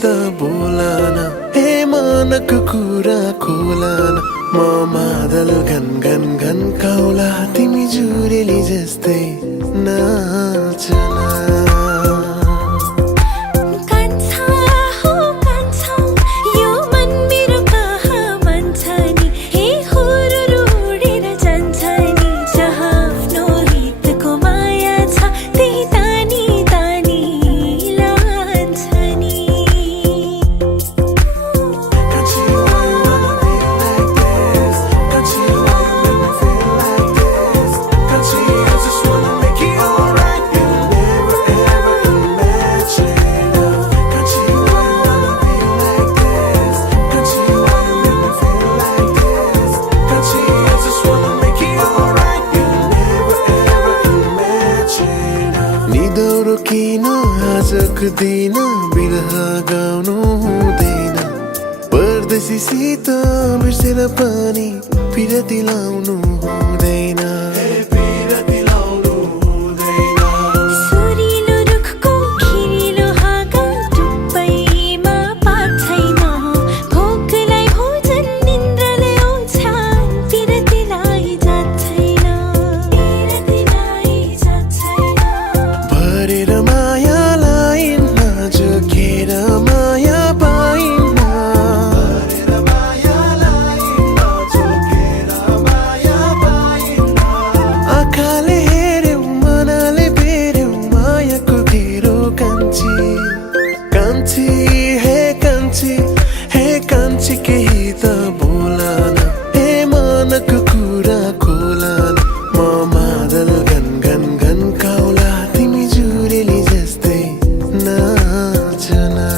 त बोलान हे मनको कुरा खोलान म मादल घन घन घन काउला तिमी जुरेली जस्तै नाचना किन आजको दिन बिरह गाउनु हुँदैन परदेशीसित बिर्सेर पनि पिरती लाउनु हुँदैन कान्छी केही त बोलान हे मनको कुरा खोलान म मादल घन घन घन काउला तिमी जुरेली जस्तै नाचना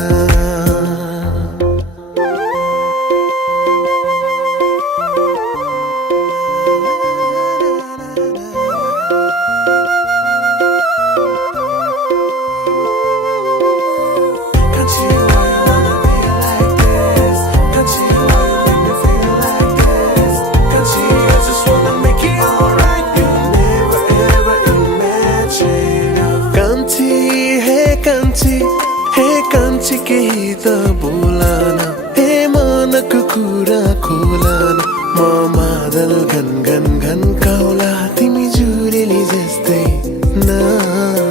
कान्छी केही त बोलान हे मनको कुरा खोलान म मादल घन घन घन काउला तिमी जुरेली जस्तै ना